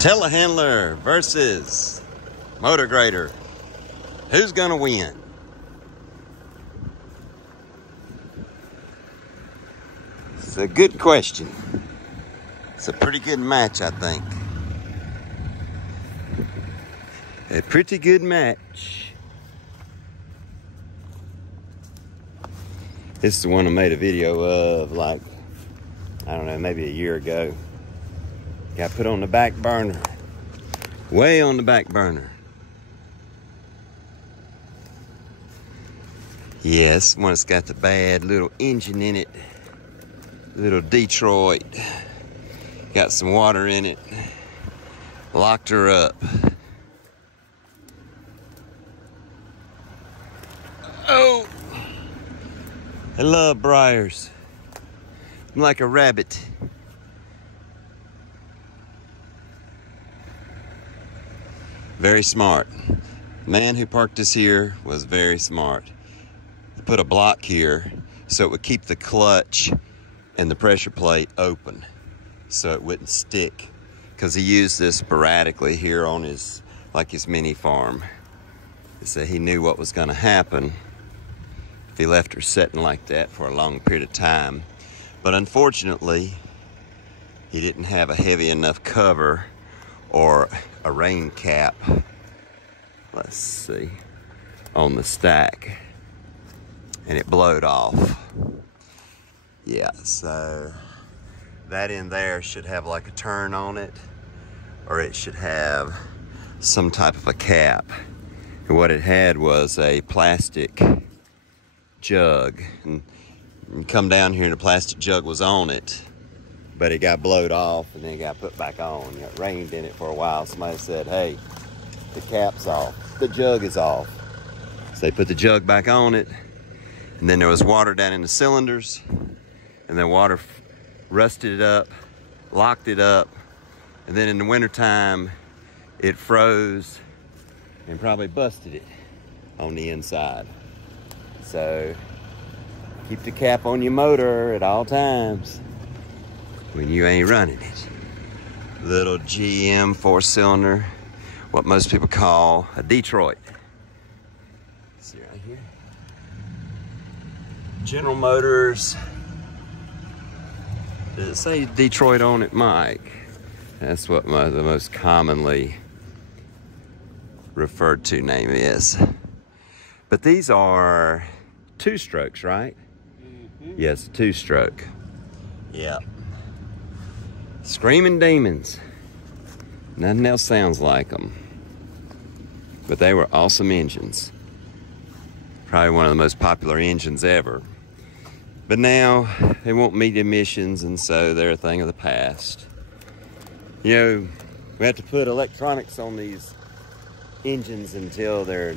Telehandler versus motor grader. Who's gonna win? It's a good question. It's a pretty good match, I think. A pretty good match. This is the one I made a video of, like, I don't know, maybe a year ago. Got put on the back burner. Way on the back burner. Yes, one that's got the bad little engine in it. Little Detroit. Got some water in it. Locked her up. Oh! I love briars. I'm like a rabbit. Very smart. The man who parked this here was very smart. He put a block here so it would keep the clutch and the pressure plate open so it wouldn't stick, because he used this sporadically here on his mini farm. So he knew what was going to happen if he left her sitting like that for a long period of time. But unfortunately, he didn't have a heavy enough cover or a rain cap, let's see, on the stack, and it blowed off. Yeah, so that in there should have like a turn on it, or it should have some type of a cap. And what it had was a plastic jug, and you come down here and the plastic jug was on it, but it got blowed off and then it got put back on. It rained in it for a while. Somebody said, hey, the cap's off, the jug is off. So they put the jug back on it, and then there was water down in the cylinders, and then water rusted it up, locked it up, and then in the wintertime, it froze and probably busted it on the inside. So keep the cap on your motor at all times when you ain't running it. Little GM 4-cylinder, what most people call a Detroit. See right here. General Motors. Does it say Detroit on it, Mike? That's what the most commonly referred to name is. But these are 2-strokes, right? Mm-hmm. Yes, 2-stroke. Yeah. Screaming demons. Nothing else sounds like them. But they were awesome engines. Probably one of the most popular engines ever. But now they won't meet emissions, and so they're a thing of the past. You know, we have to put electronics on these engines until they're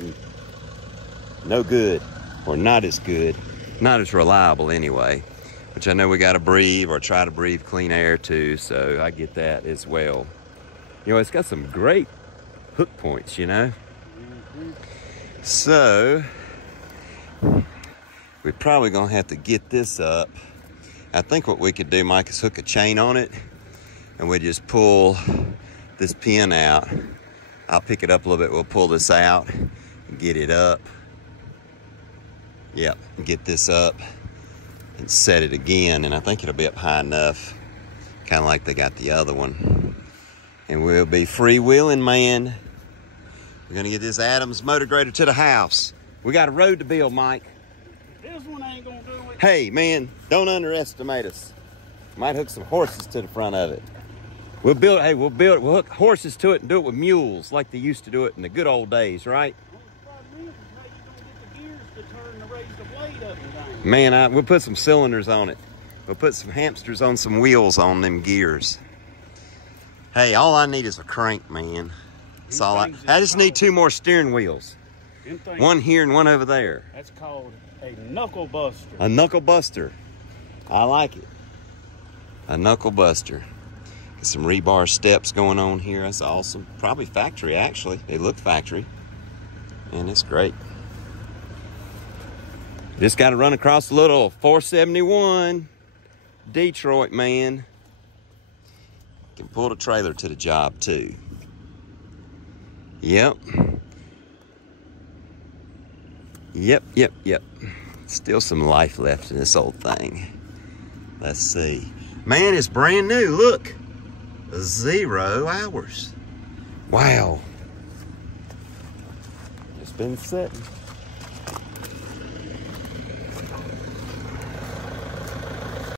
no good, or not as good, not as reliable anyway. Which I know we got to breathe, or try to breathe clean air too, so I get that as well. You know, it's got some great hook points, you know. Mm-hmm. So we're probably gonna have to get this up. I think what we could do, Mike, is hook a chain on it, and we just pull this pin out. I'll pick it up a little bit. We'll pull this out and get it up. Yep, get this up and set it again, and I think it'll be up high enough, kind of like they got the other one. And we'll be freewheeling, man. We're gonna get this Adams motor grader to the house. We got a road to build, Mike. This one ain't gonna do it. Hey, man, don't underestimate us. Might hook some horses to the front of it. We'll hook horses to it and do it with mules like they used to do it in the good old days, right? Man, we'll put some cylinders on it. We'll put some hamsters on some wheels on them gears. Hey, all I need is a crank, man. That's all I just need 2 more steering wheels. One here and one over there. That's called a knuckle buster. A knuckle buster. I like it. A knuckle buster. Get some rebar steps going on here. That's awesome. Probably factory, actually. They look factory. And it's great. Just got to run across the little 471 Detroit, man. Can pull the trailer to the job too. Yep. Yep. Still some life left in this old thing. Let's see. Man, it's brand new. Look. 0 hours. Wow. It's been sitting.